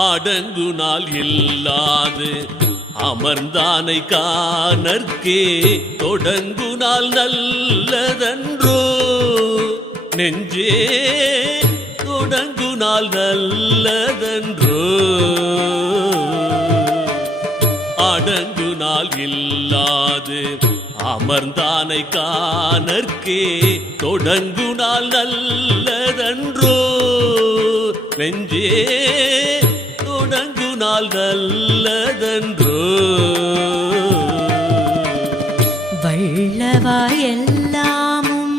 அடங்குநாள் இல்லாது அமர்ந்தானை காணற்கே தொடங்குநாள் நல்லதன்றோ நெஞ்சே தொடங்குநாள் நல்லதன்றோ அடங்குநாள் இல்லாது அமர்ந்தானை காணற்கே தொடங்குநாள் நல்லதன்றோ நெஞ்சே தொடங்குநாள் நல்லதன்றோ வள்ளவா எல்லாமும்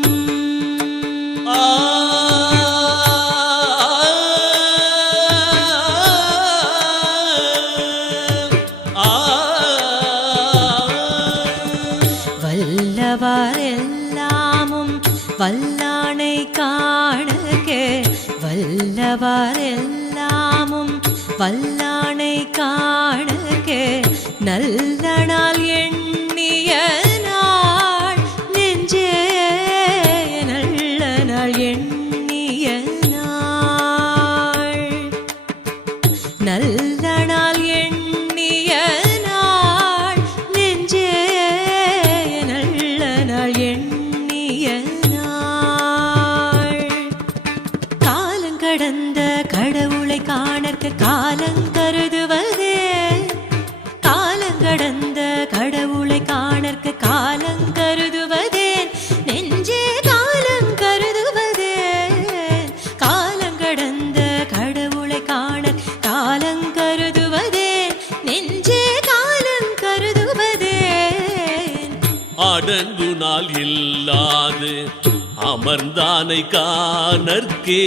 வல்லவார் எல்லாமும் வல்லானை காணகே வல்லவார் எல்லாமும் வல்லானை காணகே நல்ல நாள் எண்ணிய நாள் நெஞ்சே நல்ல நாள் எண்ணிய நாள் நல்ல நாள் எண்ணிய நாள் நெஞ்சே நல்ல நாள் எண்ணிய நாள் காலங்கடந்த கடவுளை காணற்க காலங்கருதுவதே காலங்கடந்த கடவுளை காணற்க காலங்கருதுவதே நெஞ்சே காலங்கருதுவதே காலங்கடந்த கடவுளை காண காலங்கருதுவதே நெஞ்சே காலங்கருதுவதே அடங்குநாள் இல்லாது அமர்ந்தானை காணற்கே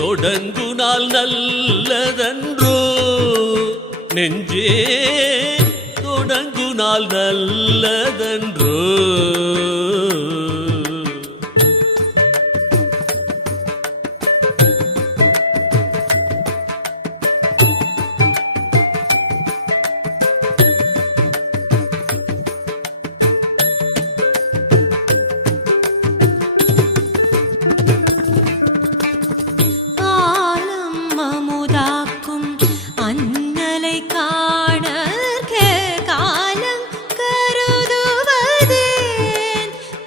தொடங்குநாள் நல்லதன்றோ நெஞ்சே தொடங்குநாள் நல்லதன்றோ அண்ணலை காணற்கே காலங்கருதுவதேன்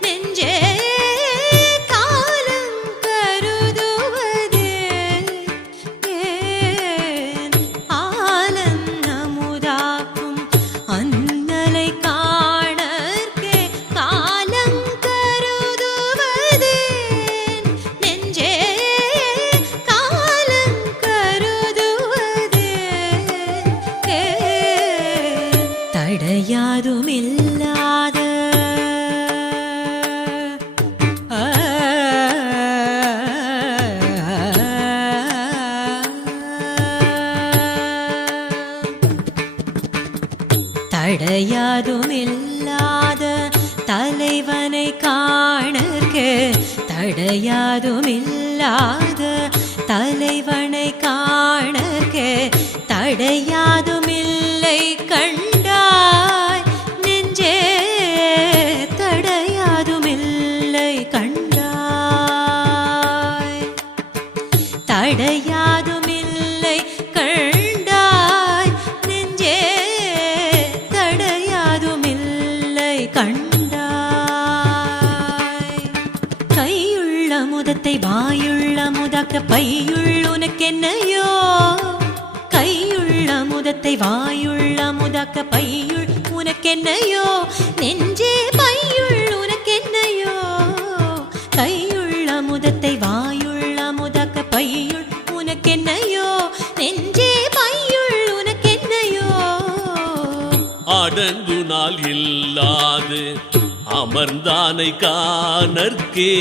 நெஞ்சே காலங்கருதுவதேன் ஆலன்னமுதாக்கும் அண்ணலை காணற்கே காலங்கருதுவதேன் நெஞ்சே தடையாதுமில்லாத தடையாதுமில்லாத தலைவனை காணற்கே தடையாதுமில்லாத தலைவனை காணற்கே தடையாதுமில்லை கண்டாய் நெஞ்சே தடையாதுமில்லை கண்டாய் தடையாதுமில்லை கண்டாய் நெஞ்சே தடையாதுமில்லை கண்டாய் கையுள்ள முதத்தை வாயுள்ள முதாக்க பையுள் உனக்கென்னையோ கையுள்ள முதத்தை வாயுள்ள முதாக்க பையுள் உனக்கென்னையோ நெஞ்சே பையுள் உனக்கென்னையோ கையுள்ள முதத்தை வாயுள்ள முதாக்க பையுள் உனக்கென்னையோ நெஞ்சே பையுள் உனக்கென்னையோ அடங்குநாள் இல்லாது அமர்ந்தானை காணற்கே